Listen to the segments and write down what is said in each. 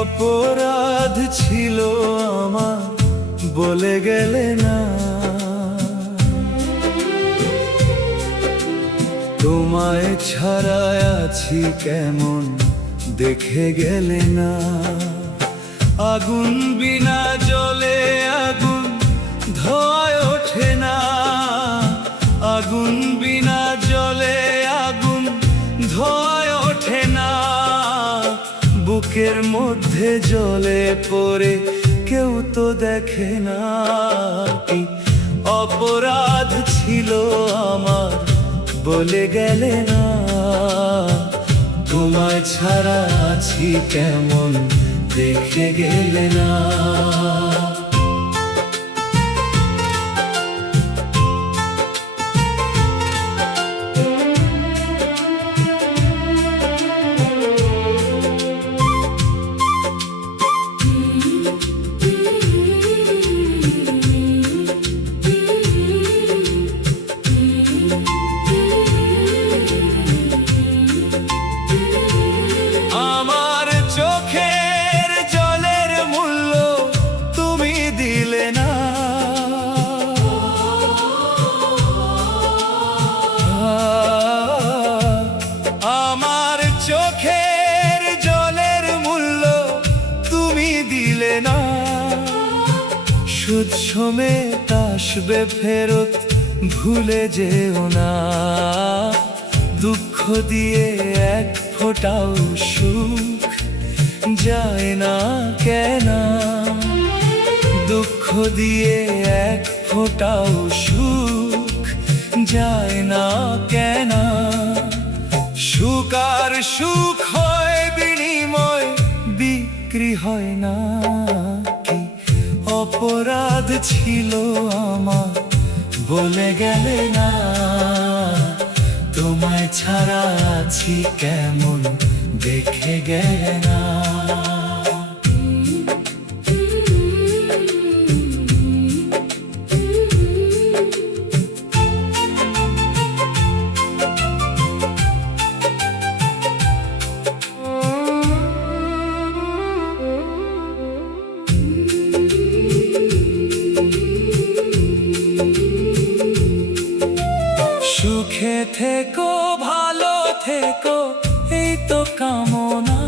অপরাধ ছিল আমার বলে গেলে না, তোমায় ছাড়া আছি কেমন দেখে গেলে না। আগুন বিনা জ্বলে আগুন ধোঁয়ায় ওঠে না, আগুন বিনা জ্বলে আগুন ধোঁয়ায় ওঠে না। বুকের মধ্যে জ্বলে পড়ে কেউ তো দেখে না। কি অপরাধ ছিল আমার বলে গেলে না, তোমায় ছাড়া আছি কেমন দেখে গেলে না। চোখের জলের মূল্য তুমি দিলে না, আমার চোখের জলের মূল্য তুমি দিলে না। সুদ সমেত আসবে ফেরত ভুলে যেও না, দুঃখ দিয়ে এক ফোঁটাও সুখ যায় না কেন, দুঃখ দিয়ে এক ফোঁটাও সুখ যায় না কেন। সুখ আর সুখ হয় বিনিময়, বিক্রি হয় না। কি অপরাধ ছিল আমার বলে গেলে না, তোমায় ছাড়া আছি কেমন দেখে গেলে না। সুখে থেকো ভালো থেকো এই তো কামনা,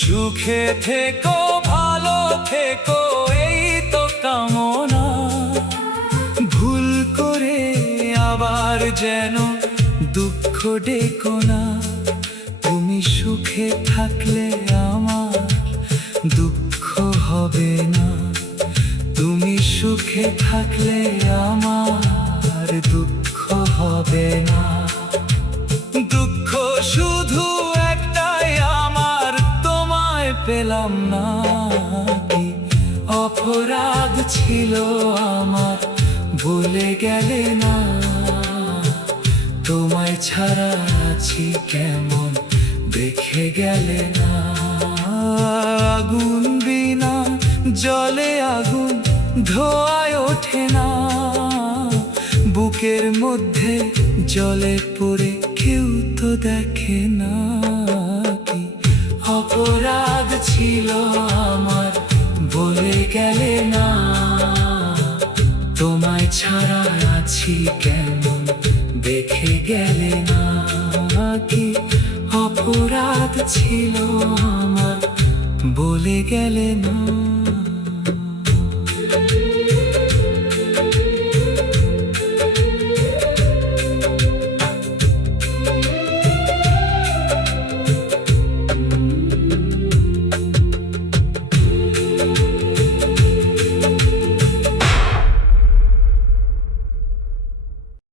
সুখে থেকো ভালো থেকো এই তো কামনা। ভুল করে আবার যেন দুঃখ ডেকো না, তুমি সুখে থাকলে আমার দুঃখ হবে না, তুমি সুখে থাকলে আমার দুঃখ হবে না। দুঃখ শুধু একটাই আমার, তোমায় পেলাম না। কি অপরাধ ছিল আমার বলে গেলে না, তোমায় ছাড়া আছি কেমন দেখে গেলে না। আগুন বিনা জলে আগুন ধোঁয়ায় ওঠে না, বুকের মধ্যে জলে পড়ে কেউ তো দেখে না। কি অপরাধ ছিল আমার বলে গেলে না, তোমায় ছাড়া আছি কেমন দেখে গেলে না। কি অপরাধ ছিল আমার বলে গেলে না।